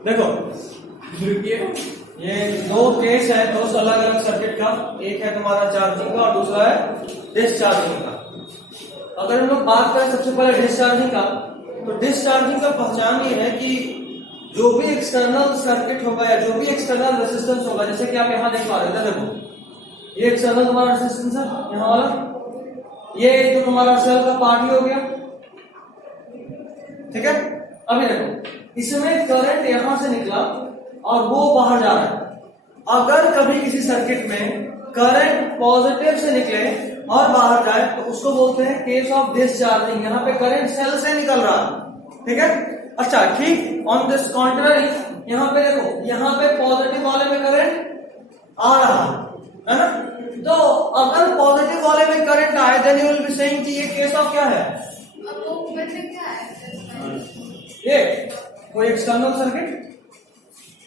देखो ये दो केस है, दो अलग अलग सर्किट का। एक है तुम्हारा चार्जिंग का और दूसरा है डिस्चार्जिंग का। अगर हम लोग बात करें सबसे पहले डिस्चार्जिंग का, तो डिस्चार्जिंग का पहचान ये है कि जो भी एक्सटर्नल सर्किट होगा या जो भी एक्सटर्नल रेजिस्टेंस होगा, जैसे कि आप यहाँ देख पा रहे हैं, देखो ये एक्सटर्नल तुम्हारा रेजिस्टेंस है यहाँ वाला, ये जो तुम्हारा सेल का पार्ट ही हो गया, ठीक है। अभी देखो इसमें करंट यहां से निकला और वो बाहर जा रहा है। अगर कभी किसी सर्किट में करंट पॉजिटिव से निकले और बाहर जाए तो उसको बोलते हैं केस ऑफ डिस्चार्जिंग। यहाँ पे करंट सेल से निकल रहा है, ठीक है। अच्छा ठीक, ऑन दिस कॉन्ट्ररी यहाँ पे देखो, यहाँ पे पॉजिटिव वाले में करंट आ रहा है ना। तो अगर पॉजिटिव वाले में करंट आए then you will be saying कि ये केस ऑफ क्या है, ये कोई एक्सटर्नल सर्किट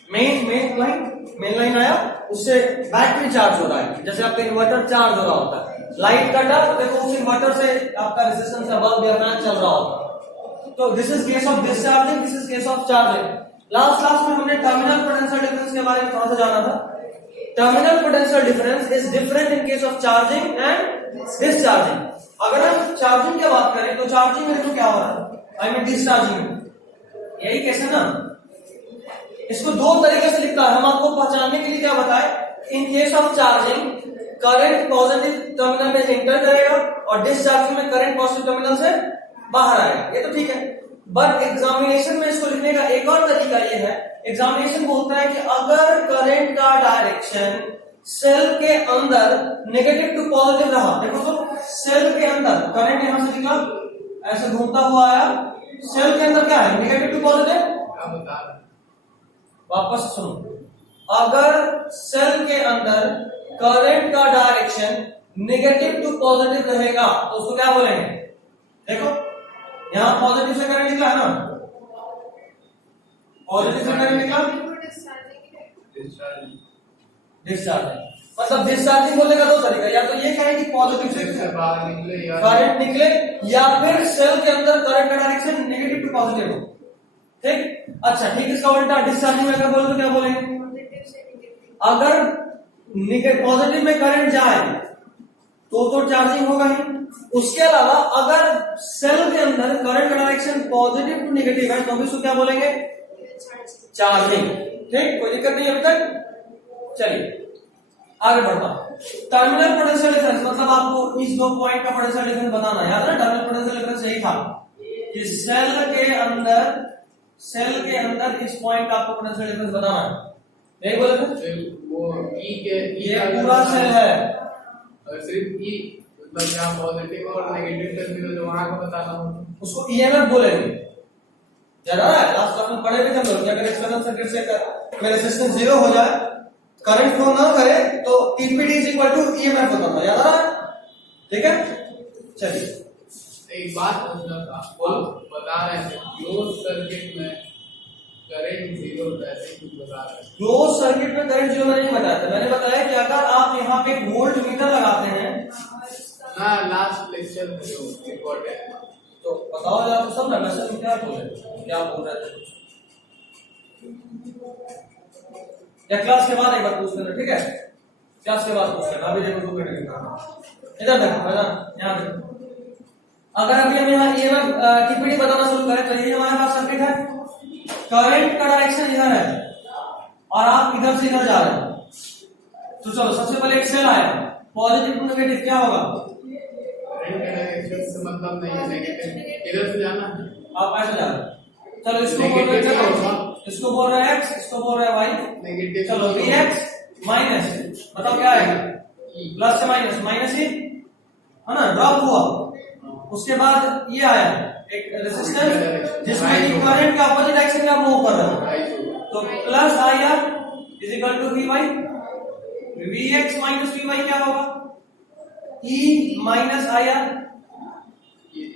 मेन लाइन आया, उससे बैटरी चार्ज हो रहा है। जैसे आपका इन्वर्टर चार्ज हो रहा होता है, लाइट कटा देखो उस इन्वर्टर से आपका रेजिस्टेंस या बल्ब या फैन चल रहा होता है। तो this is case of discharging, this is case of charging. Last class में हमने टर्मिनल पोटेंशियल डिफरेंस के बारे में थोड़ा सा जाना था। Terminal potential difference is different in case of charging and discharging. अगर हम चार्जिंग की बात करें तो चार्जिंग में देखो क्या हो रहा है, आई मीन डिस्चार्जिंग यही केस है ना। इसको दो तरीके से लिखता है, हम आपको पहचानने के लिए क्या बताए। इन case of charging current positive terminal में एंटर करेगा और डिस्चार्जिंग में करंट पॉजिटिव टर्मिनल से बाहर आएगा, ये तो ठीक है। बट एग्जामिनेशन में इसको लिखने का एक और तरीका ये है, एग्जामिनेशन बोलता है कि अगर करंट का डायरेक्शन सेल के अंदर नेगेटिव टू पॉजिटिव रहा, देखो तो सेल के अंदर करंट यहां से निकला, ऐसे घूमता हुआ आया, सेल के अंदर क्या है, नेगेटिव टू पॉजिटिव। वापस सुनो, अगर सेल के अंदर करंट का डायरेक्शन नेगेटिव टू पॉजिटिव रहेगा तो उसको क्या बोलेंगे। देखो यहां पॉजिटिव से करंट निकला है ना, पॉजिटिव से करंट निकला, डिस्चार्जिंग। मतलब डिस्चार्जिंग बोलने का दो तरीका, या तो ये कहें कि पॉजिटिव से करंट निकले या फिर सेल के अंदर करंट का डायरेक्शन नेगेटिव टू पॉजिटिव हो, ठीक। अच्छा ठीक, इसका उल्टा डिस्चार्जिंग में अगर बोले तो क्या बोलेंगे, अगर पॉजिटिव में करंट जाए तो चार्जिंग होगा ही। उसके अलावा अगर सेल के अंदर करंट का डायरेक्शन पॉजिटिव टू नेगेटिव है तो भी उसको क्या बोलेंगे, चार्जिंग, ठीक। कोई दिक्कत नहीं अभी तक। चलिए आगे बढ़ता हूं। टर्मिनल पोटेंशियल डिफरेंस मतलब आपको इस दो पॉइंट का पोटेंशियल डिफरेंस बताना है, याद है। टर्मिनल पोटेंशियल डिफरेंस यही था कि सेल के अंदर इस पॉइंट का आपको पोटेंशियल डिफरेंस बताना है, नहीं बोले थे वो ई के ये पूरा सेल है, और सिर्फ ई मतलब जहां पॉजिटिव और नेगेटिव टर्मिनल जो वहां का बताना हो उसको ईएमएफ बोलेंगे। जरा लास्ट क्लास में पढ़े भी थे लोग कि अगर एक्सटर्नल सर्किट से रेजिस्टेंस 0 हो जाए, करंट फ्लो ना करे तो TPD is equal to EMF होता है, याद आ रहा है, ठीक है। चलिए एक बात पूछना था, बोलो। बता रहे थे क्लोज सर्किट में करंट 0 कैसे कुछ बता रहे हैं। क्लोज सर्किट में करंट 0 मैंने नहीं बताया था, मैंने बताया कि अगर आप यहाँ पे एक वोल्ट मीटर लगाते हैं ना, लास्ट लेक्चर में जो रिकॉर्ड है तो बताओ यार, सब ना मैसेज में क्या बोल रहे थे या क्लास के बाद एक बार पूछ लेना, ठीक है। क्लास के बाद पूछ लेना, अभी देखो 2 मिनट इधर देखो, है ना, यहाँ देखो। अगर अभी हम यहाँ ईएमएफ टीपीडी बताना शुरू करें तो ये हमारे पास सर्किट है, करंट का डायरेक्शन इधर है और आप इधर से इधर जा रहे हैं। तो चलो सबसे पहले एक सेल आएगा, पॉजिटिव टू नेगेटिव क्या होगा, करंट का डायरेक्शन से मतलब नहीं है नेगेटिव, इधर से जाना है, आप ऐसे जा रहे हैं। चलो इसको बोल रहे हैं, इसको बोल रहे हैं x, इसको बोल रहे हैं y, नेगेटिव। चलो vx माइनस, बताओ क्या आएगा, प्लस से माइनस ही है ना, ड्रॉप हुआ। उसके बाद ये आया एक रेजिस्टेंस जिसमें करंट का अपोजिट डायरेक्शन का मूव कर रहा है, तो plus IR is equal to vy, vx minus vy क्या होगा, e माइनस IR।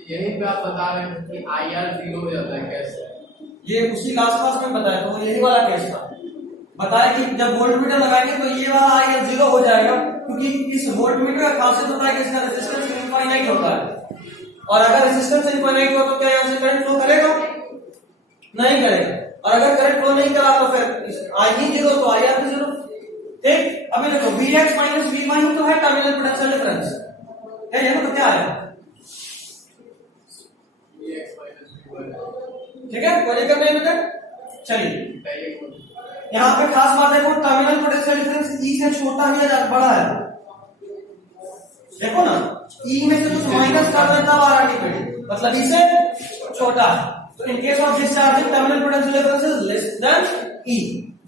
यही पे आप बता रहे हैं कि IR 0 हो जाता है कैसे, ये उसी लास्ट क्लास में बताया, तो यही वाला केस था। बताया कि जब वोल्टमीटर लगाएंगे तो ये वाला IR 0 हो जाएगा, क्योंकि इस वोल्टमीटर का खासियत होता है कि इसका रेजिस्टेंस इनफाइनाइट होता है, और अगर रेजिस्टेंस इनफाइनाइट हो तो क्या यहाँ से करंट फ्लो करेगा, नहीं करेगा। और अगर करंट फ्लो नहीं करा तो फिर आई ही जीरो तो आई आर भी जीरो। ठीक, अभी देखो Vx माइनस वी वाई तो है टर्मिनल पोटेंशियल डिफरेंस है, ये तो क्या है, ठीक है, कोई दिक्कत नहीं बेटा। चलिए यहाँ पे खास बात देखो, टर्मिनल पोटेंशियल डिफरेंस ई से छोटा है या बड़ा है, देखो ना ई में से कुछ माइनस कर देता है आर टी मतलब ई से छोटा है, तो in case of discharging terminal potential difference is less than e.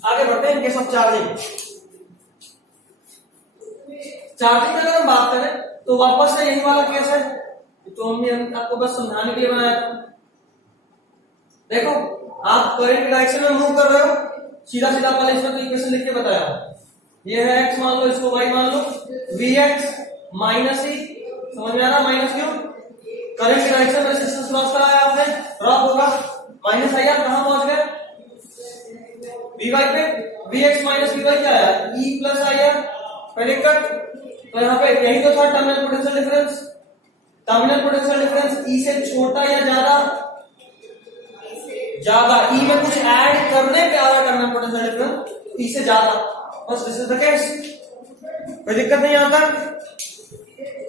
आगे बढ़ते हैं in case of charging. Charging में अगर हम बात करें तो वापस से यही वाला केस है, तो हमने आपको बस समझाने के लिए बनाया था। देखो आप करंट डायरेक्शन में मूव कर रहे हो, सीधा सीधा पहले इसमें तो इक्वेशन लिख के बताया, ये है x मान लो, इसको y मान लो, Vx माइनस ई, समझ में आ रहा, माइनस क्यों, करंट डायरेक्शन में रेजिस्टेंस क्रॉस कराया आपने, ड्रॉप होगा, माइनस आई आप कहां पहुंच गए Vy पे, Vx माइनस Vy क्या आया, e plus I R, predict. तो यहाँ पे यही तो था terminal potential difference, terminal potential difference e से छोटा या ज्यादा, ज्यादा, ई में कुछ ऐड करने पे आ रहा टर्मिनल पोटेंशियल डिफरेंस ई से ज्यादा, बस दिस इज द केस, कोई दिक्कत नहीं आता,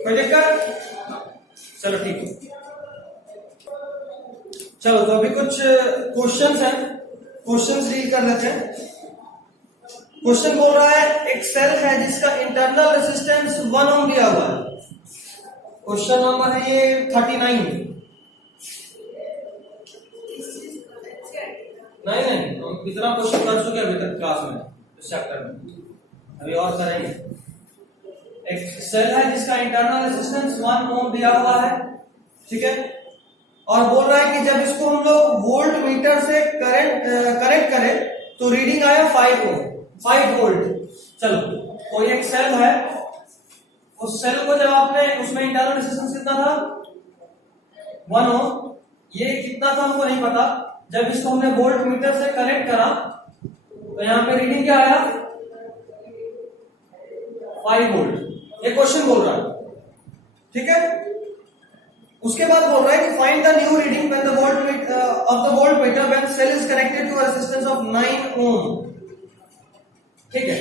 कोई दिक्कत, चलो ठीक है। चलो तो अभी कुछ क्वेश्चंस हैं, क्वेश्चंस डील कर लेते हैं। क्वेश्चन बोल रहा है एक सेल है जिसका इंटरनल रेजिस्टेंस 1 ओम दिया हुआ है, क्वेश्चन नंबर है ये 39। नहीं हम कितना क्वेश्चन कर चुके अभी तक क्लास में इस चैप्टर में, अभी और करेंगे। एक सेल है जिसका इंटरनल रेजिस्टेंस 1 ओम दिया हुआ है, ठीक है, और बोल रहा है कि जब इसको हम लोग वोल्ट मीटर से कनेक्ट करें तो रीडिंग आया 5 वोल्ट। चलो कोई एक सेल है, उस सेल को जब आपने, उसमें इंटरनल रेजिस्टेंस कितना था 1 ओम, ये कितना था हमको नहीं पता, जब इसको हमने वोल्ट मीटर से कनेक्ट करा तो यहां पे रीडिंग क्या आया 5 वोल्ट, ये क्वेश्चन बोल रहा है, ठीक है। उसके बाद बोल रहा है कि find the new reading when the volt of the volt meter when cell is connected to a resistance of 9 ohm, ठीक है,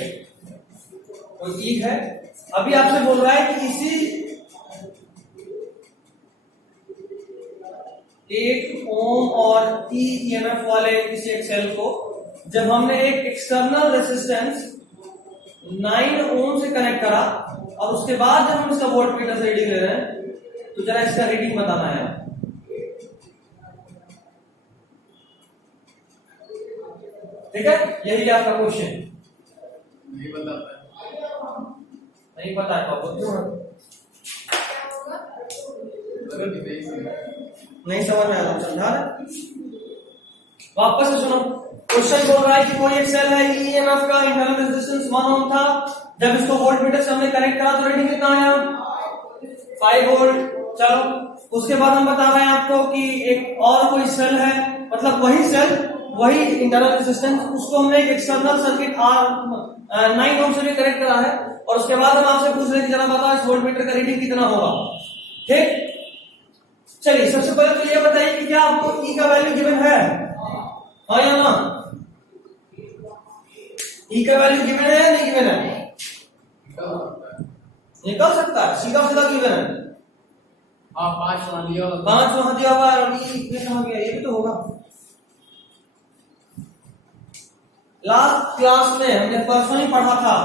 तो ई है। अभी आपसे बोल रहा है कि इसी 1 ओम और ई ईएमएफ वाले किसी एक सेल को जब हमने एक एक्सटर्नल रेजिस्टेंस 9 ओम से कनेक्ट करा और उसके बाद जब हम इसका वोल्ट मीटर से रीडिंग ले रहे हैं, तो जरा इसका रीडिंग बताना है, ठीक है, यही आपका क्वेश्चन। नहीं बता पाया, नहीं पता है तो क्यों नहीं समझ में आया, समझा रहे, वापस से सुनो। क्वेश्चन बोल रहा है कि कोई एक सेल है, ईएमएफ का इंटरनल रेजिस्टेंस 1 ओम था, जब इसको वोल्ट मीटर से हमने कनेक्ट करा तो रीडिंग कितना आया 5 वोल्ट। चलो उसके बाद हम बता रहे हैं आपको कि एक और कोई सेल है, मतलब वही सेल वही इंटरनल रेजिस्टेंस, उसको हमने एक एक्सटर्नल सर्किट R 9 ओम से भी कनेक्ट करा है, और उसके बाद हम आपसे पूछ रहे हैं जरा बताओ इस वोल्ट मीटर का रीडिंग कितना होगा, ठीक। चलिए सबसे पहले तो ये बताइए कि क्या आपको ई का वैल्यू गिवन है, हाँ या ना, ई का वैल्यू गिवन है या नहीं गिवन है, निकल सकता है, सीधा सीधा गिवन है, हाँ 5 वहां दिया होगा, 5 वहां दिया हुआ है, और ये कहां गया, ये भी तो होगा। लास्ट क्लास में हमने परसों ही पढ़ा था,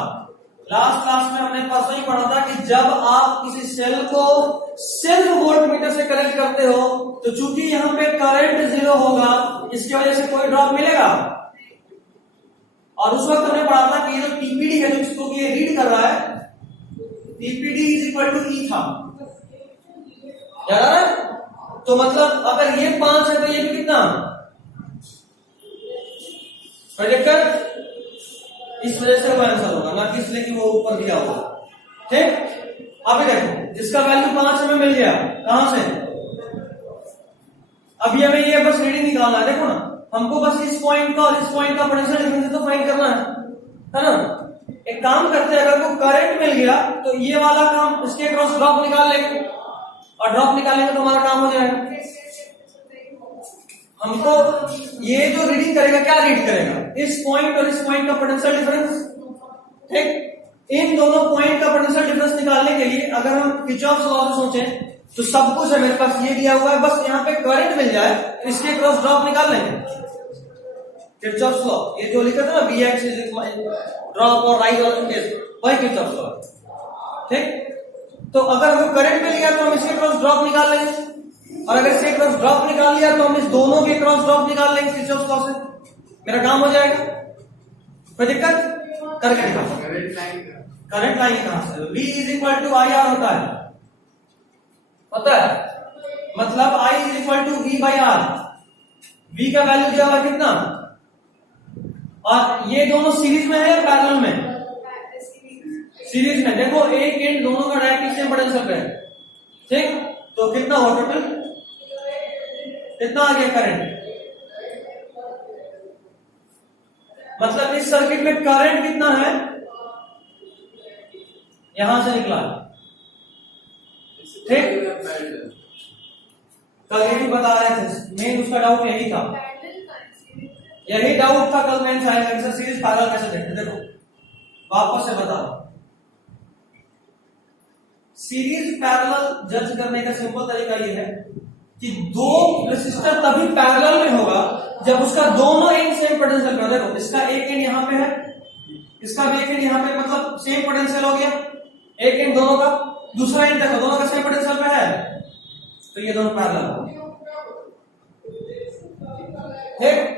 लास्ट क्लास में हमने परसों ही पढ़ा था कि जब आप किसी सेल को सिर्फ वोल्ट मीटर से कनेक्ट करते हो तो चूंकि यहाँ पे करंट 0 होगा, इसकी वजह से कोई ड्रॉप मिलेगा, और उस वक्त हमने पढ़ा था कि ये जो टीपीडी है, जो इसको ये रीड कर रहा है, टीपीडी इज इक्वल टू ई था, याद आ रहा है, तो मतलब अगर ये 5 है तो ये भी कितना, इस वजह से वो आंसर होगा, ना कि इसलिए कि वो ऊपर दिया होगा, ठीक। अभी देखो जिसका वैल्यू 5 हमें मिल गया, कहां से, अभी हमें ये बस रीडिंग निकालना है, देखो ना, हमको बस इस पॉइंट का और इस पॉइंट का पोटेंशियल डिफरेंस तो फाइंड करना है ना। एक काम करते हैं, अगर को करंट मिल गया तो ये वाला काम इसके क्रॉस ड्रॉप निकाल लेंगे, और ड्रॉप निकालेंगे तो हमारा काम हो जाएगा, हमको ये जो रीडिंग करेगा क्या रीड करेगा, इस पॉइंट और इस पॉइंट का पोटेंशियल डिफरेंस। ठीक, इन दोनों पॉइंट का पोटेंशियल डिफरेंस निकालने के लिए अगर हम किरचॉफ लॉ से सोचें तो सब कुछ है मेरे पास, ये दिया हुआ है, बस यहाँ पे करंट मिल जाए, इसके क्रॉस ड्रॉप निकाल लेंगे। किरचॉफ लॉ ये जो लिखा था ना, Vx इज ड्रॉप और राइज और केस, वही किरचॉफ लॉ। ठीक, तो अगर हमें करंट मिल गया तो हम इसके क्रॉस ड्रॉप निकाल लेंगे, और अगर इसके क्रॉस ड्रॉप निकाल लिया तो हम इस दोनों के क्रॉस ड्रॉप निकाल लेंगे किरचॉफ लॉ से, मेरा काम हो जाएगा। कोई दिक्कत? करके निकाल। करंट लाइन कहां से? V is equal to I R होता है, पता है, मतलब I is equal to V by R. V का वैल्यू दिया हुआ कितना, और ये दोनों सीरीज में है या पैरेलल में? सीरीज में। देखो एक एंड दोनों का डायरेक्टली सेम पोटेंशियल पे है। ठीक, तो कितना हो टोटल, कितना आ गया करंट, मतलब इस सर्किट में करंट कितना है, यहां से निकला। ठीक, कल यही बता रहे थे, मेन उसका डाउट यही था, यही डाउट था कल मेन साइड में, सीरीज पैरेलल कैसे देखते। देखो वापस से बता, सीरीज पैरेलल जज करने का सिंपल तरीका ये है कि दो रेसिस्टर तभी पैरेलल में होगा जब उसका दोनों एंड सेम पोटेंशियल पे। देखो इसका एक एंड यहां पे है, इसका भी एक एंड यहां पे, मतलब सेम पोटेंशियल हो गया, एक एंड दोनों का, दूसरा एंड देखो दोनों का सेम पोटेंशियल पे है, तो ये दोनों पैरेलल हो। ठीक,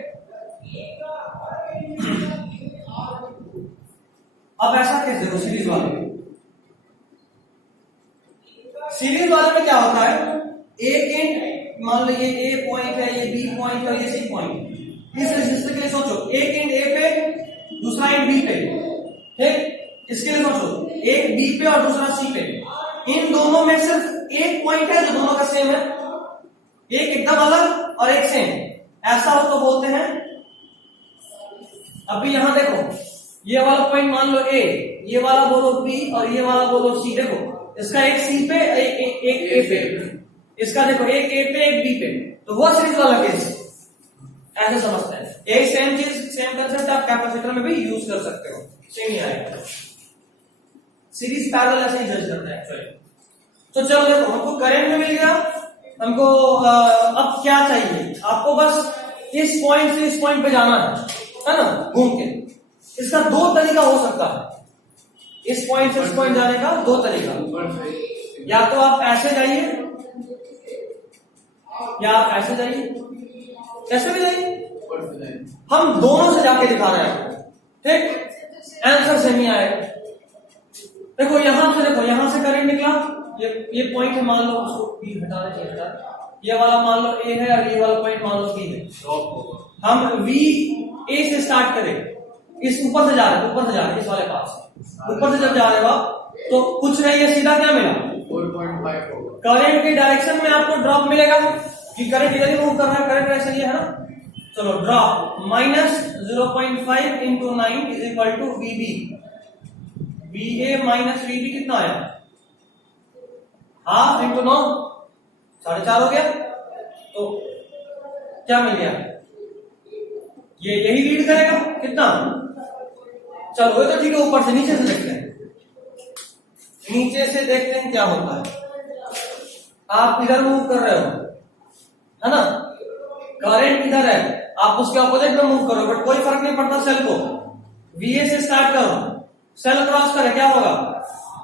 अब ऐसा कैसे देखो सीरीज वाले में, सीरीज वाले में क्या होता है, एक एंड मान लो ये ए पॉइंट है, ये बी पॉइंट है और ये सी पॉइंट। इस रेजिस्टर के लिए सोचो, एक एंड ए पे, दूसरा एंड बी पे। ठीक, इसके लिए सोचो एक बी पे और दूसरा सी पे। इन दोनों में सिर्फ एक पॉइंट है जो दोनों का सेम है, एक एकदम अलग और एक सेम, ऐसा हो तो बोलते हैं। अभी यहां देखो, ये वाला पॉइंट मान लो ए, ये वाला बोलो बी और ये वाला बोलो सी। देखो इसका एक सी पे, एक ए पे, इसका देखो एक ए पे एक बी पे, तो वो सीरीज वाला केस ऐसे समझते हैं। यही सेम चीज, सेम कंसेप्ट आप कैपेसिटर में भी यूज कर सकते हो, सेम ही आएगा। सीरीज पैरेलल ऐसे ही जज करते हैं एक्चुअली। तो चलो देखो, हमको करंट में मिल गया, हमको अब क्या चाहिए, आपको बस इस पॉइंट से इस पॉइंट पे जाना है ना, घूम के। इसका दो तरीका हो सकता है, इस पॉइंट से इस पॉइंट जाने का दो तरीका, या तो आप ऐसे जाइए या आप ऐसे जाइए, कैसे भी जाइए, हम दोनों से जाके दिखा रहे हैं। ठीक, आंसर सेम ही आएगा। देखो यहां से, देखो यहां से करंट निकला, ये पॉइंट है, मान लो उसको बी हटा दें, ये वाला मान लो ए है और ये वाला पॉइंट मान लो सी है। हम वी ए से स्टार्ट करें, इस ऊपर से जा रहे, ऊपर से जा रहे, इस वाले पास ऊपर से जब जा रहे हो आप, तो कुछ नहीं है, सीधा क्या मिला 4.5 होगा। करंट के डायरेक्शन में आपको ड्रॉप मिलेगा कि करंट इधर ही मूव कर रहा है, करंट डायरेक्शन ये है ना। चलो drop minus 0.5 into 9 is equal to VB. VA minus VB कितना है, हाफ इंटू 9, 4.5 हो गया। तो क्या मिल गया, ये यही रीड करेगा कितना। चलो ये तो ठीक है, ऊपर से नीचे से देखते हैं, नीचे से देखते हैं क्या होता है। आप इधर मूव कर रहे हो है ना, करंट इधर है, आप उसके ऑपोजिट में मूव करो, बट कोई फर्क नहीं पड़ता। सेल को वीए से स्टार्ट करो, सेल क्रॉस करे, क्या होगा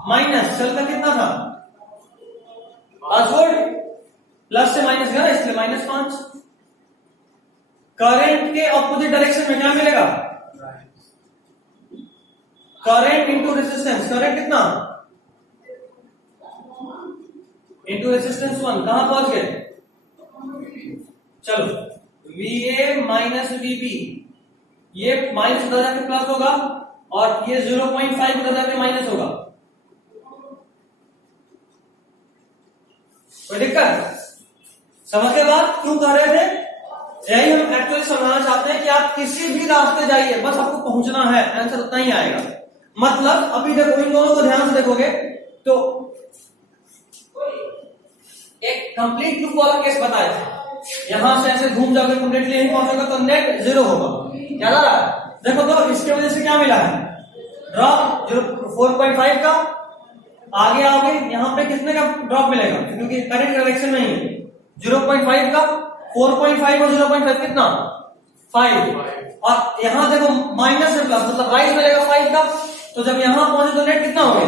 माइनस, सेल का कितना था 5 वोल्ट, प्लस से माइनस गया इसलिए -5। करंट के ऑपोजिट डायरेक्शन में क्या मिलेगा, करंट इंटू रेजिस्टेंस, करंट कितना इंटू रेजिस्टेंस 1, कहां पहुंच गए। चलो VA माइनस VB, ये माइनस उधर जाके प्लस होगा और ये 0.5 उधर जाके माइनस होगा। कोई दिक्कत, समझ के बाद क्यों कर रहे थे, यही हम एक्चुअली समझाना चाहते हैं कि आप किसी भी रास्ते जाइए, बस आपको पहुंचना है, आंसर उतना ही आएगा। मतलब अभी देखो, इन दोनों को ध्यान से देखोगे तो एक कंप्लीट लूप वाला केस बताया था, यहां से ऐसे घूम जाकर कंप्लीटली यहीं पहुंचेगा तो नेट 0 होगा। याद आ रहा है? देखो तो इसके वजह से क्या मिला है, ड्रॉप 4.5 का। आगे आओगे यहाँ पे कितने का ड्रॉप मिलेगा, क्योंकि करंट डायरेक्शन नहीं है। 0.5 का, 4.5 और 0.5 कितना, 5। और यहाँ देखो माइनस से प्लस, मतलब राइज मिलेगा 5 का। तो जब यहाँ पहुंचे तो नेट कितना हो गया,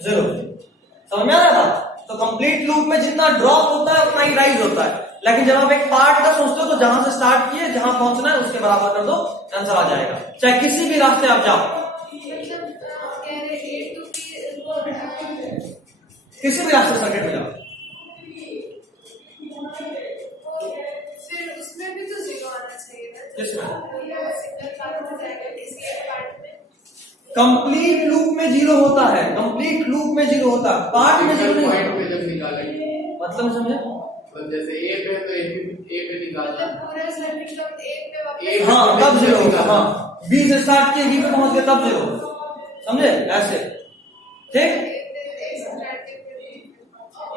0। समझ में आ रहा था? तो कंप्लीट लूप में जितना ड्रॉप होता है उतना ही राइज होता है। लेकिन जब आप एक पार्ट का सोचते हो तो जहां से स्टार्ट किए जहां पहुंचना है उसके बराबर कर दो, आंसर आ जाएगा, चाहे किसी भी रास्ते आप जाओ, किसी भी रास्ते सर्किट में जाओ। फिर उसमें भी तो 0 आना चाहिए ना। किसमें? सिंगल पार्ट हो जाएगा किसी एक पार्ट में। कंप्लीट लूप में 0 होता है, कंप्लीट लूप में 0 होता है, पार्ट में 0 नहीं पॉइंट पे होता। जब निकालेंगे मतलब समझे? तो जैसे ए पे है तो ए पे निकालना, मतलब पूरा सर्किट जब एक पे वापस हाँ तब 0 होगा। हाँ बी से स्टार्ट किए बी पे पहुंच गए तब 0, समझे? ऐसे ठीक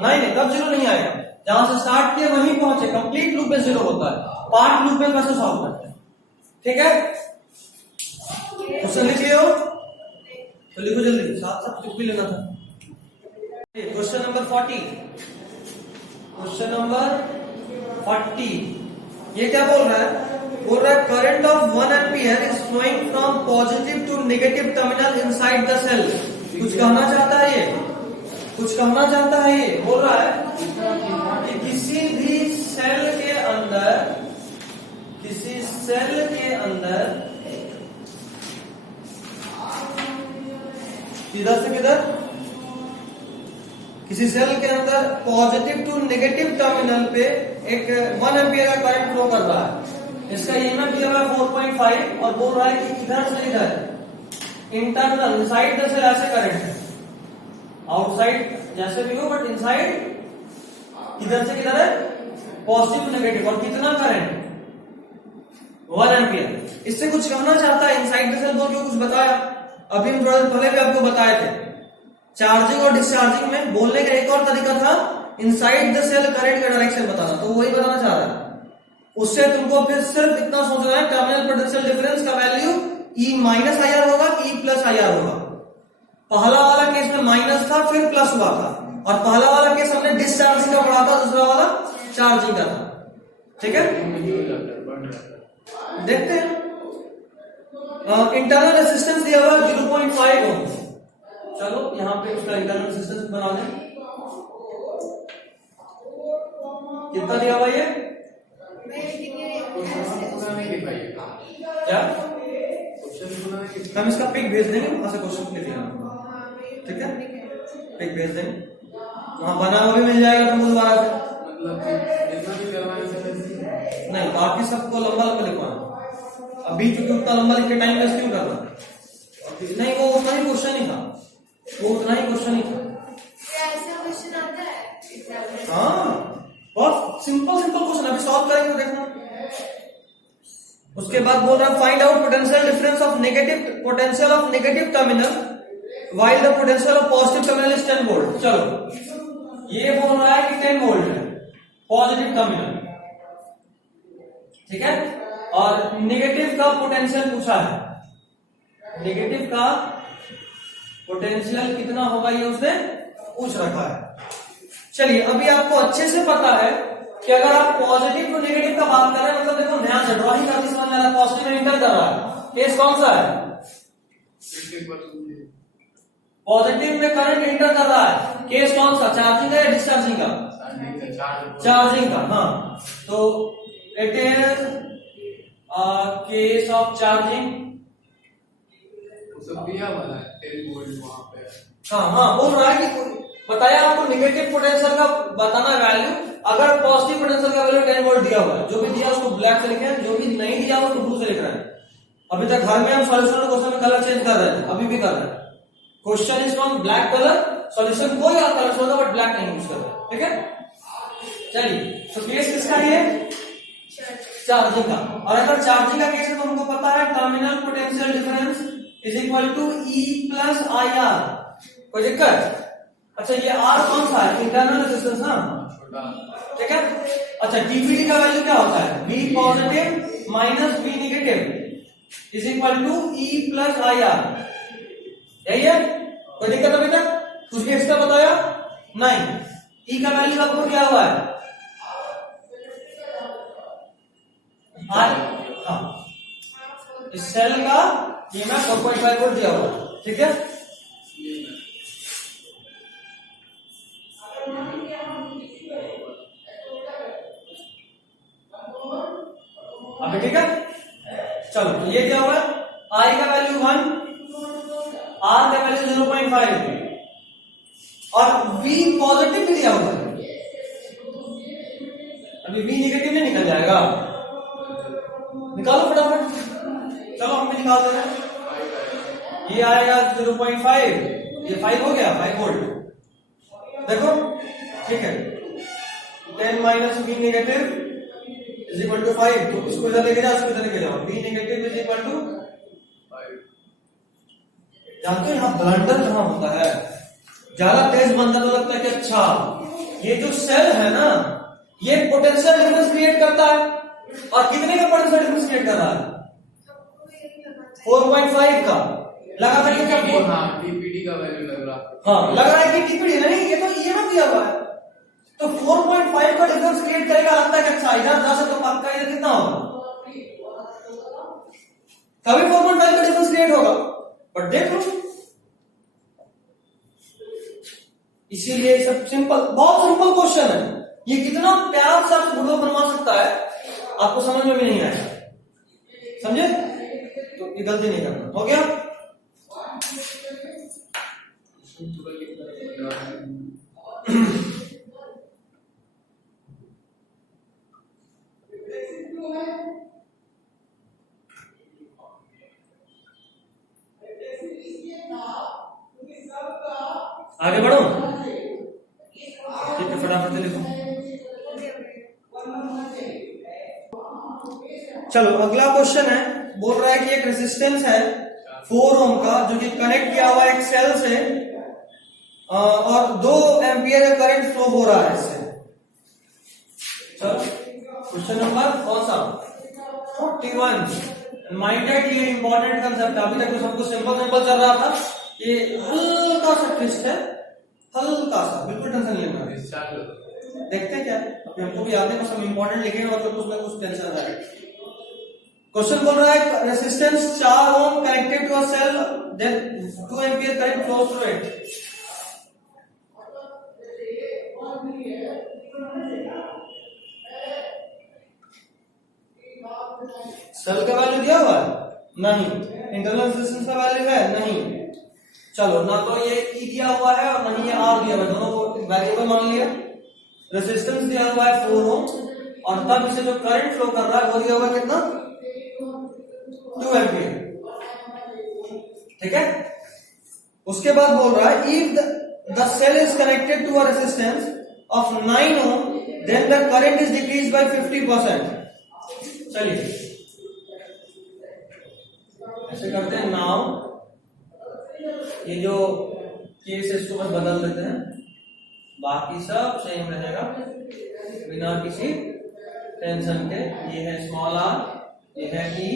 नहीं, तब 0 नहीं आएगा। जहां से स्टार्ट किए वहीं पहुंचे, कंप्लीट लूप में 0 होता है। पार्ट लूप में कैसे सॉल्व करते हैं, ठीक है? क्वेश्चन लिख लियो तो लिखो जल्दी, साथ साथ लिख भी लेना था। क्वेश्चन नंबर 40, क्वेश्चन नंबर 40 ये क्या बोल रहा है? बोल रहा है current of 1 ampere is flowing from positive to negative terminal inside the cell. कुछ कहना चाहता है ये, कुछ कहना चाहता है ये। बोल रहा है कि किसी भी सेल के अंदर, किसी सेल के अंदर किधर से किधर, किसी सेल के अंदर पॉजिटिव टू नेगेटिव टर्मिनल पे एक 1 एम्पियर का करंट फ्लो कर रहा है। इसका ईएमएफ दिया हुआ है 4.5 और बोल रहा है कि इधर से इधर इंटरनल इनसाइड द सेल ऐसे करंट है, आउटसाइड जैसे भी हो बट इनसाइड किधर से किधर है, पॉजिटिव टू नेगेटिव। और कितना करंट, 1 एम्पियर। इससे कुछ कहना चाहता है इनसाइड द सेल, जो कुछ बताया अभी हम थोड़ा पहले भी आपको बताए थे। चार्जिंग और डिस्चार्जिंग में बोलने का एक और तरीका था इनसाइड द सेल करंट का डायरेक्शन बताना, तो वही बताना चाह रहा है। उससे तुमको फिर सिर्फ इतना सोचना है टर्मिनल पोटेंशियल डिफरेंस का वैल्यू E माइनस IR होगा कि E प्लस IR होगा। पहला वाला केस में माइनस था फिर प्लस हुआ था, और पहला वाला केस हमने डिस्चार्जिंग का पढ़ा था, दूसरा वाला चार्जिंग का था, ठीक है? देखते हैं। इंटरनल रेजिस्टेंस दिया हुआ 0.5 ओम। चलो यहाँ पे उसका इंटरनल रेजिस्टेंस बना दें। कितना दिया हुआ ये, क्या? हम इसका पिक भेज देंगे, वहां से क्वेश्चन लिख लेना, ठीक है? पिक भेज देंगे, वहां बना हुआ भी मिल जाएगा तुमको दोबारा से। नहीं, बाकी सबको लंबा लंबा लिखवाना। अभी चूंकि उतना लंबा लिख के टाइम वेस्ट क्यों करना? नहीं, वो उतना ही क्वेश्चन ही था, वो उतना ही क्वेश्चन ही था। ऐसा क्वेश्चन आता है? हाँ, बहुत सिंपल सिंपल क्वेश्चन, अभी सॉल्व करेंगे तो देखना। उसके बाद बोल रहा है find out potential difference of negative terminal while the potential of positive terminal is 10 volt. चलो ये बोल रहा है कि 10 वोल्ट है पॉजिटिव टर्मिनल, ठीक है? और नेगेटिव का पोटेंशियल पूछा है, नेगेटिव का पोटेंशियल कितना होगा ये उसने पूछ रखा है। चलिए अभी आपको अच्छे से पता है कि अगर आप पॉजिटिव टू नेगेटिव का बात कर रहे हैं, मतलब देखो ध्यान से ड्राइंग करके समझ में आ रहा है, पॉजिटिव में इंटर कर रहा है, केस कौन सा है? पॉजिटिव में करंट इंटर कर रहा है, केस कौन सा, चार्जिंग का या डिस्चार्जिंग का? चार्जिंग का। हाँ, तो it is case of charging. दिया वाला है 10 वोल्ट वहां पे। हाँ, बोल रहा है कि बताया आपको नेगेटिव पोटेंशियल का बताना वैल्यू, अगर पॉजिटिव पोटेंशियल का वैल्यू 10 वोल्ट दिया हुआ है, जो भी दिया उसको ब्लैक से लिखे हैं, जो भी नहीं दिया उसको ब्लू से लिख रहे हैं। अभी तक घर में हम सॉल्यूशन क्वेश्चन में कलर चेंज कर रहे हैं, अभी भी कर रहे हैं। Question is from black colour, solution कोई और कलर होगा बट ब्लैक नहीं यूज कर रहे, ठीक है? चलिए, तो केस किसका ये? चार्जिंग का। और अगर चार्जिंग का केस है तो हमको पता है terminal potential difference is equal to E plus IR। कोई दिक्कत? अच्छा, ये R कौन सा है? इंटरनल रेजिस्टेंस ना, ठीक है? अच्छा, टीपीडी का वैल्यू क्या होता है? V positive minus V negative is equal to E plus I R. यही है? कोई दिक्कत है बेटा? कुछ एक्स्ट्रा बताया नहीं? E का वैल्यू आपको क्या हुआ है? हाँ, इस सेल का ईएमएफ 4.5 वोल्ट दिया हुआ है, ठीक है? अभी ठीक है? चलो, तो ये क्या हुआ? I का वैल्यू 1, R का वैल्यू 0.5 और V पॉजिटिव भी दिया हुआ है। अभी V नेगेटिव नहीं निकल जाएगा, निकालो फटाफट। चलो हम भी निकाल देते हैं। ये आएगा 0.5, ये 5 हो गया, 5 वोल्ट। देखो, ठीक है। 10 minus V negative is equal to 5, तो इसको इधर लेके जाओ, इसको इधर लेके जाओ। V negative is equal to 5। जानते हो यहाँ ब्लंडर कहाँ होता है? ज्यादा तेज बनता तो लगता है कि अच्छा ये जो सेल है ना, ये पोटेंशियल डिफरेंस क्रिएट करता है। और कितने का पोटेंशियल डिफरेंस क्रिएट कर रहा है? 4.5 का। लगा था कि क्या? हाँ, टीपीडी का वैल्यू लग रहा। हाँ, लग रहा है कि टीपीडी नहीं, ये तो ईएमएफ दिया हुआ है। तो 4.5 का डिफरेंस क्रिएट करेगा, लगता है कि अच्छा इधर 10 है तो पक्का इधर कितना होगा? तभी 4.5 का डिफरेंस क्रिएट होगा। बट देखो, इसीलिए सब सिंपल, बहुत सिंपल क्वेश्चन है। ये कितना प्यार से आपको वीडियो बनवा सकता है, आपको समझ में भी नहीं आएगा। समझे? तो ये गलती नहीं करना। हो गया? आगे बढ़ो, ठीक है, फटाफट से लिखो। चलो, अगला क्वेश्चन है, बोल रहा है कि एक रेजिस्टेंस है 4 ओम का, जो कि कनेक्ट किया हुआ है एक सेल से, और 2 एम्पियर का करंट फ्लो हो रहा है इससे। चलो, क्वेश्चन नंबर कौन सा? 41। माइंडेड, ये इंपॉर्टेंट कंसेप्ट। अभी तक तो सबको सिंपल सिंपल चल रहा था, ये हल्का सा ट्विस्ट है, हल्का सा, बिल्कुल टेंशन नहीं लेना। देखते हैं क्या, अभी हमको भी याद है, बस हम इंपॉर्टेंट लिखेंगे, मतलब उसमें कुछ टेंशन है। क्वेश्चन बोल रहा है resistance 4 ohm connected to a cell, then 2 ampere current flows through it. Cell का वैल्यू दिया हुआ है? नहीं। इंटरनल रेजिस्टेंस का वैल्यू है? नहीं। चलो, ना तो ये E दिया हुआ है और नहीं ये R दिया हुआ है, दोनों को वेरिएबल मान लिया। रेजिस्टेंस दिया हुआ है 4 ओम, और तब इसे जो करंट फ्लो कर रहा है वो दिया हुआ है कितना? 2 एम्पियर। ठीक है? उसके बाद बोल रहा है if the cell is connected to a resistance of 9 ohm, then the current is decrease by 50%। चलिए ऐसे करते हैं। नाउ ये जो केस है इसको बस बदल देते हैं, बाकी सब सेम रहेगा बिना किसी टेंशन के। ये है स्मॉल r, ये है E,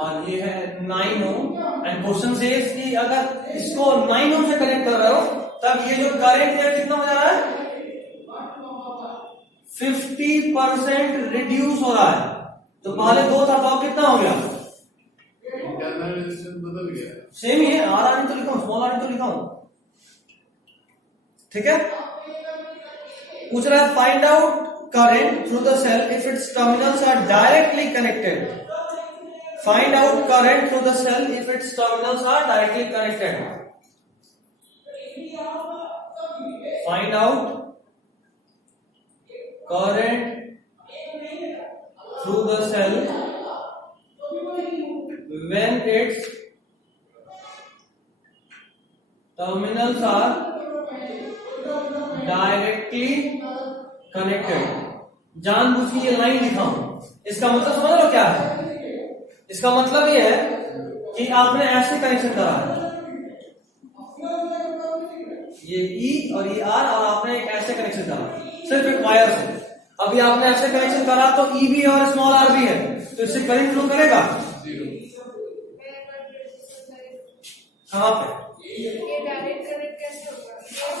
और ये है 9 ओम। एंड क्वेश्चन सेज कि अगर इसको 9 ओम से कनेक्ट कर रहे हो, तब ये जो करंट है कितना हो जा रहा है? 50% रिड्यूस हो रहा है। तो पहले 2 था, तो अब कितना हो गया? इंटरनल रेजिस्टेंस बदल गया, सेम ही है। R तो लिखा हूं, स्मॉल r तो लिखा हूं, ठीक है? पूछ रहा है find out current through the cell if its terminals are directly connected. Find out current through the cell if its terminals are directly connected. Find out current through the cell when its terminals are directly connected। जानबूझ के ये line लिखा हूं, इसका मतलब समझ लो क्या है? इसका मतलब ये है कि आपने ऐसे कनेक्शन करा है, ये E और ये R, और आपने एक ऐसे कनेक्शन करा सिर्फ एक वायर से। अभी आपने ऐसे कनेक्शन करा तो ई भी है और स्मॉल आर भी है, तो इससे करंट फ्लो करेगा जीरो। कहाँ पे? ये डायरेक्ट करंट कैसे होगा?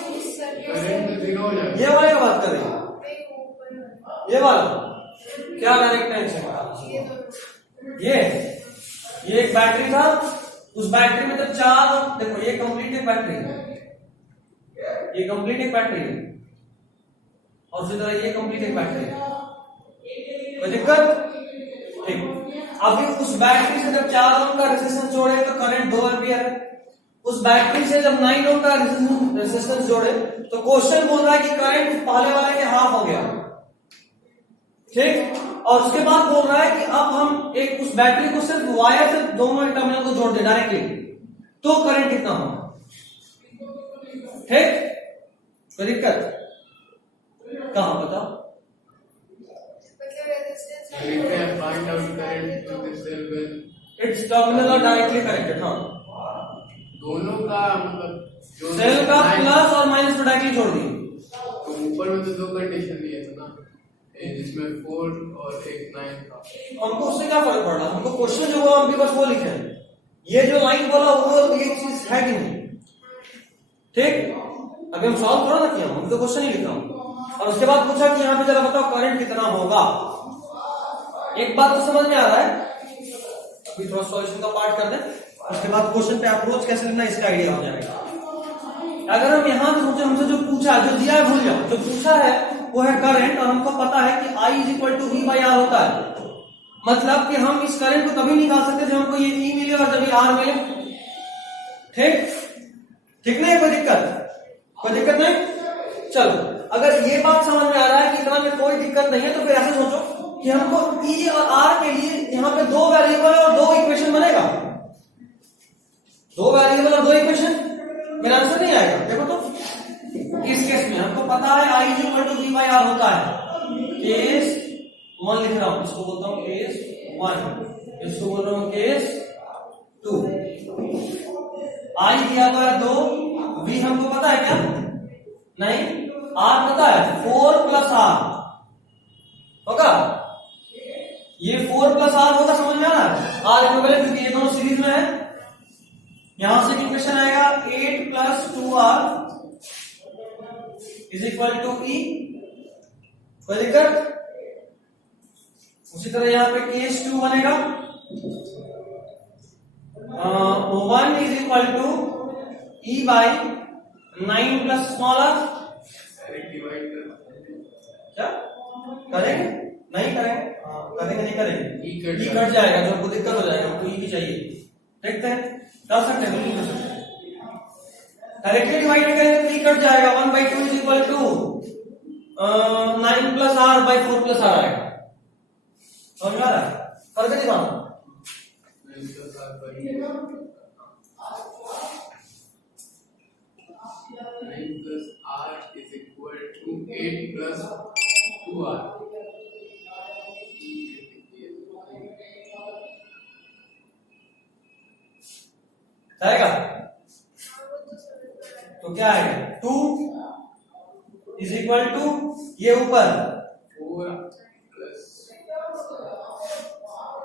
ये इस सर्किट से करंट तो जीरो हो जाएगा। ये वाले का बात करें, नहीं ओपन होगा। ये वाला क्या डायरेक्ट कनेक्शन? ये दोनों ये एक बैटरी था, उस बैटरी में जब चार, देखो ये कंप्लीट एक बैटरी है, ये कंप्लीट एक बैटरी है और उसी तरह ये कंप्लीट एक बैटरी है, कोई दिक्कत? ठीक। अभी उस बैटरी से जब 4 ओम का रेजिस्टेंस जोड़े तो करंट 2 एम्पियर है, उस बैटरी से जब 9 ओम का रेजिस्टेंस जोड़े तो क्वेश्चन बोल रहा है कि करंट पहले वाले के हाफ हो गया, ठीक। और उसके बाद बोल रहा है कि अब हम एक उस बैटरी को सिर्फ वायर से दोनों टर्मिनल को जोड़ दे डायरेक्टली, तो करंट कितना होगा, ठीक। कोई दिक्कत? कहां बताओ? मतलब resistance We can find out current to the cell with it's terminal और डायरेक्टली कनेक्टेड। हाँ, दोनों का मतलब जो सेल का nine- प्लस और माइनस को डायरेक्टली जोड़ दिए। तो ऊपर में तो 2 कंडीशन दिए थे ना, एक जिसमें 4 और एक 9 था। हमको उससे क्या फर्क पड़ रहा? हमको क्वेश्चन जो हुआ हम भी बस वो लिखे हैं, ये जो लाइन बोला वो ये चीज है कि नहीं, ठीक। अभी हम सॉल्व थोड़ा ना किया, हम तो क्वेश्चन ही लिखा और उसके बाद पूछा कि यहाँ पे जरा बताओ करंट कितना होगा। एक बात तो समझ में आ रहा है, अभी थोड़ा सॉल्यूशन का पार्ट कर दें, उसके बाद क्वेश्चन पे अप्रोच कैसे लेना इसका आइडिया हो जाएगा। अगर हम यहाँ पे सोचे, हमसे जो पूछा, जो दिया है भूल जाओ, जो पूछा है वो है करंट और हमको पता है कि I = V/R होता है, मतलब कि हम इस करंट को तभी निकाल सकते जब हमको ये E मिले और जब ये R मिले, ठीक। ठीक नहीं है? कोई दिक्कत? कोई दिक्कत नहीं? चलो, अगर ये बात समझ में आ रहा है कि इतना में कोई दिक्कत नहीं है तो फिर ऐसे सोचो कि हमको E और R के लिए यहाँ पे 2 वेरिएबल और 2 इक्वेशन बनेगा, 2 वेरिएबल और 2 इक्वेशन, मेरा आंसर नहीं आएगा। देखो तो इस केस में हमको पता है I = V/R होता है, केस 1 लिख रहा हूं, इसको बोलता हूं केस 1, इसको बोल रहा हूं केस 2। I दिया हुआ है 2, V हमको पता है क्या? नहीं। R पता है 4 + R होगा, ये 4 + R होगा, समझ में आ रहा है? R इक्विवेलेंट, क्योंकि ये दोनों सीरीज में है। यहां से इक्वेशन आएगा 8 + 2R = E। कोई दिक्कत? उसी तरह यहां पे केस 2 बनेगा, 1 = E/9 + small r। Direct divide कर क्या करेंगे? नहीं करेंगे, करेंगे नहीं करेंगे, E कट E कट जाएगा, जो हमको दिक्कत हो जाएगा, हमको E भी चाहिए। देखते हैं, कर सकते हैं, बिल्कुल कर सकते हैं। डायरेक्टली डिवाइड करेंगे तो E कट जाएगा, 1/2 = 9 + R/4 + R आएगा। समझ में आ रहा है? करके दिखाओ। 9 + R by 9 + R is equal to 8 + 2R। जाएगा? हाँ, वो तो समझ में आ रहा है। तो क्या आएगा? 2 = ये ऊपर, 4 plus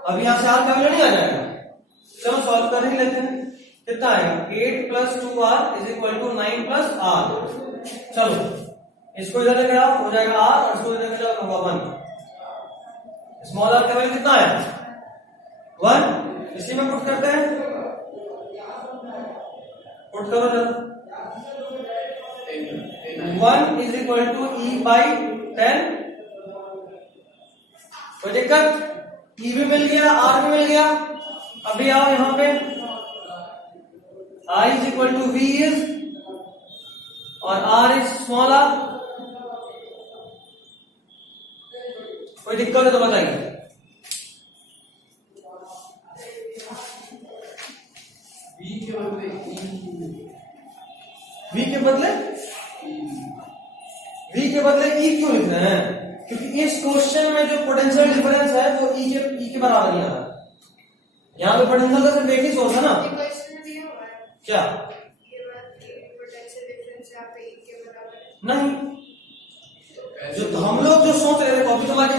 अब यहां से R का वैल्यू नहीं आ जाएगा। चलो सॉल्व कर ही लेते हैं, कितना आएगा? 8 + 2R = 9 + R। चलो इसको इधर लेके आओ, हो जाएगा R, और इसको इधर लेके जाओ, होगा 1। स्मॉल r का वैल्यू कितना है? 1। इसी में पुट करते हैं, पुट करो जरा। 1 = E/10। कोई दिक्कत? E भी मिल गया, R भी मिल गया। अभी आओ यहां पे, I = V is और R is स्मॉल r। कोई दिक्कत है तो बताइए। V के बदले E, V के बदले V के बदले E क्यों लिख रहे हैं? क्योंकि इस क्वेश्चन में जो पोटेंशियल डिफरेंस है वो E के बराबर नहीं आ रहा है। यहाँ पे पोटेंशियल का सिर्फ एक ही सोर्स है ना। ये क्वेश्चन में दिया हुआ है क्या? ये बात कि पोटेंशियल डिफरेंस यहाँ पे E के बराबर है। नहीं, ऐसे जो हम लोग जो सोच रहे थे,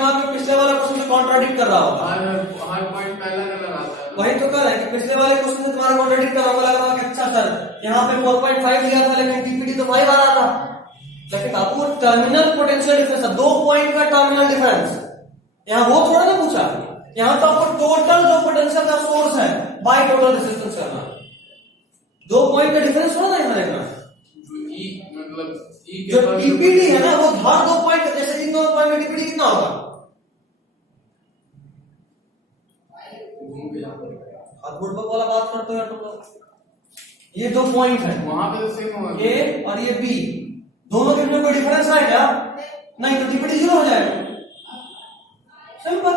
दिमाग में पिछले वाला क्वेश्चन से कॉन्ट्राडिक्ट कर रहा होगा। हर पॉइंट पहला कलर आता है। वही तो कर है कि पिछले वाले क्वेश्चन से तुम्हारा कॉन्ट्राडिक्ट कर रहा होगा, लग रहा है कि अच्छा सर यहाँ पे 4.5 लिया था लेकिन टीपीडी तो 5 आ रहा था। लेकिन अब वो टर्मिनल पोटेंशियल डिफरेंस है, 2 पॉइंट का टर्मिनल डिफरेंस, यहाँ वो थोड़ा ना पूछा, यहाँ तो आपको टोटल जो पोटेंशियल का सोर्स है बाय टोटल रेजिस्टेंस करना, 2 पॉइंट का डिफरेंस थोड़ा ना यहाँ देखना। जो टीपीडी है ना वो हर 2 पॉइंट, जैसे इन 2 पॉइंट में टीपीडी कितना होगा, बुढ़बक वाला बात करते हो तुम लोग। ये 2 पॉइंट है, वहां पे तो सेम होगा, ए और ये बी, दोनों के बीच में कोई डिफरेंस है क्या? नहीं, तो टीपीडी 0 हो जाएगा, सिंपल।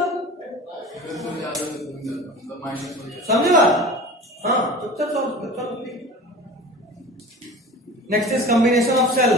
समझे बात? हाँ, चुपचाप चलो। Next is combination of cell.